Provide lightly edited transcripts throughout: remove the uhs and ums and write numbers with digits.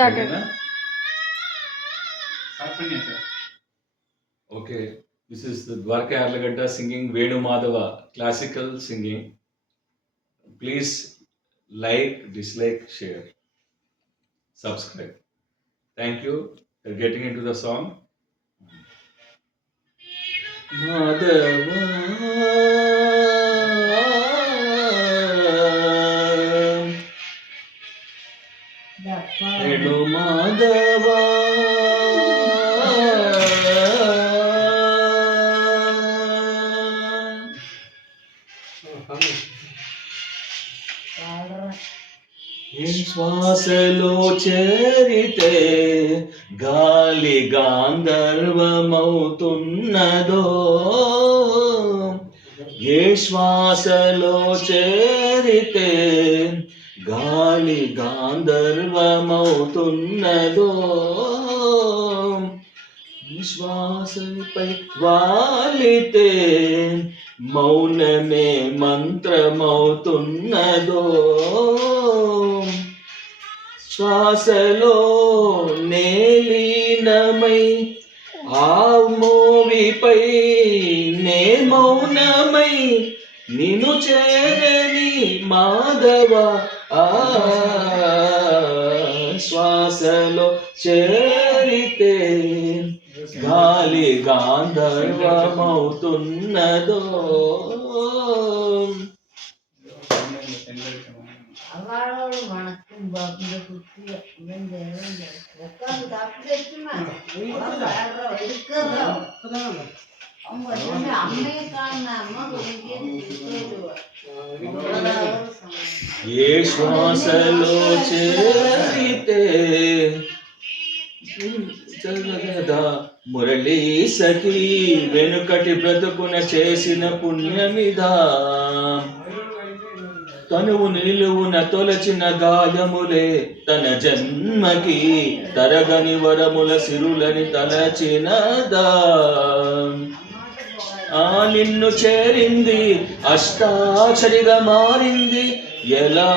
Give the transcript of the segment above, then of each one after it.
Started. Okay, this is the Dwarka Arlaganta singing Venu Madhava, classical singing. Please like, dislike, share, subscribe. Thank you. We're getting into the song. Madhava, Venu Madhava. శ్వాసలో చేరితే గాలి గాంధర్వమవుతున్నదో ఏ శ్వాసలో చేరితే గాలి గాంధర్వమవుతున్నదో శ్వాసపై వాలితే మౌనమే మంత్రమవుతున్నదో శ్వాసలో నేలీనమై ఆ మోవిపై నే మౌనమై నిను చేరని మాధవ ఆ శ్వాసలో చేరితే గాలి గాంధర్వమవుతున్నదో ఏ శ్వాసలో చేరితే జగదా మురళీ సఖీ వెనుకటి బ్రతుకున చేసిన పుణ్యమిదా తనువు నిలువున తొలచిన గాయములే తన జన్మకి తరగని వరముల సిరులని తలచినదా ఆ నిన్ను చేరింది అష్టాక్షరిగా మారింది ఎలా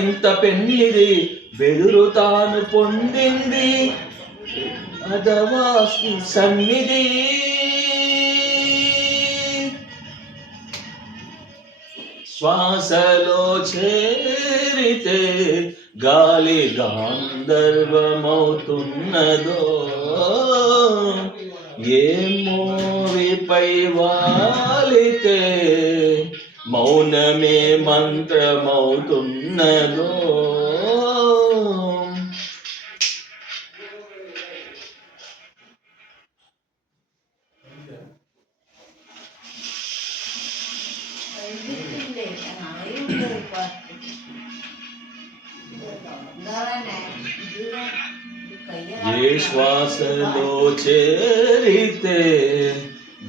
ఇంత పెన్నిది బెదురు తాను పొందింది అదవా సన్నిధి శ్వాసలో చేరితే గాలి గాంధర్వమవుతున్నదో ఏ మోవిపై వాలితే మౌనమే మంత్రమవుతున్నదో ఏ శ్వాసలో చేరితే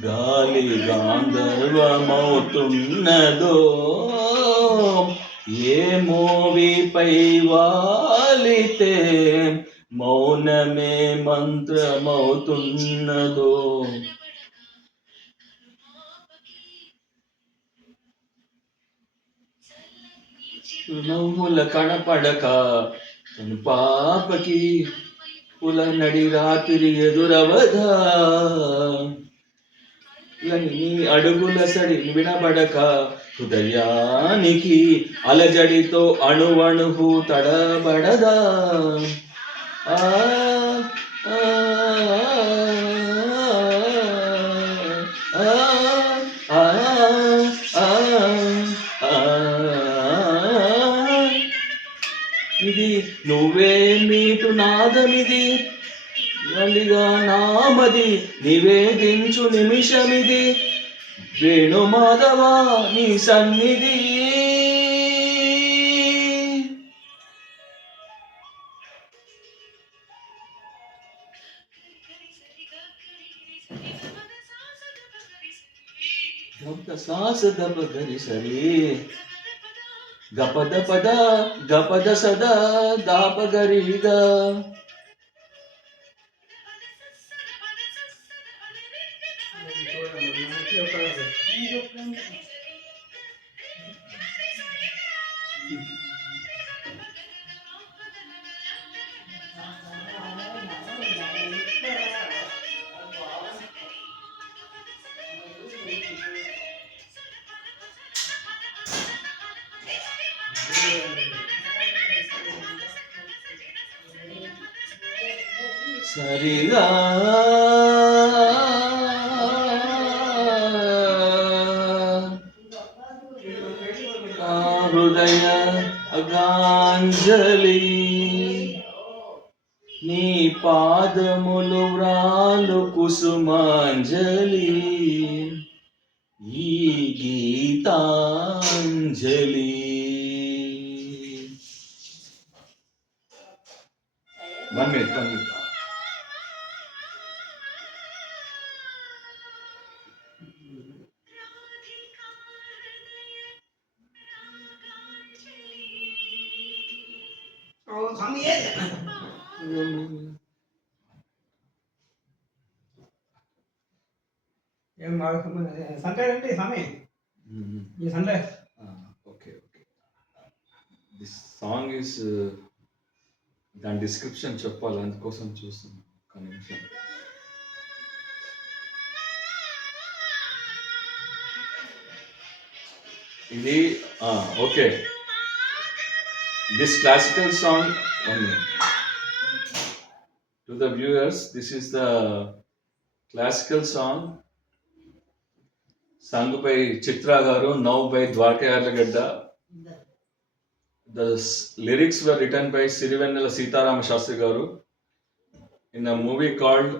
గాలి గాంధర్వమవుతున్నదో ఏ మోవిపై వాలితే మౌనమే మంత్రమవుతున్నదో నవ్వుల కనపడక పాపకి పుల నడి రాత్రి ఎదురవదా నీ అడుగుల సడి వినబడక హృదయానికి అలజడితో అణువణువు తడబడదా ఆ ఇది నువ్వే మీటు నాదమిది మలిగా నామది నివేదించు నిమిషమిది వేణు మాధవ నీ సన్నిధి సాస దప గరి సరి గపద పద గపద సదా దాప గరిగా సరిగా హృదయ అగాంజలి నీ పాదములు వ్రాలు కుసుమాంజలి ఈ గీతాంజలి. One minute. ఏం సండే అండి స్వామి ఈ Sunday. Okay okay. This song is దాని డిస్క్రిప్షన్ చెప్పాలి, అందుకోసం చూస్తున్నాను. ఒక నిమిషం. ఇది okay. This classical song to the viewers, this is the classical song sung by Chitra Garu, now by Dwarka Yarlagadda. The lyrics were written by Sirivennela Sitaram Shastri Garu in a movie called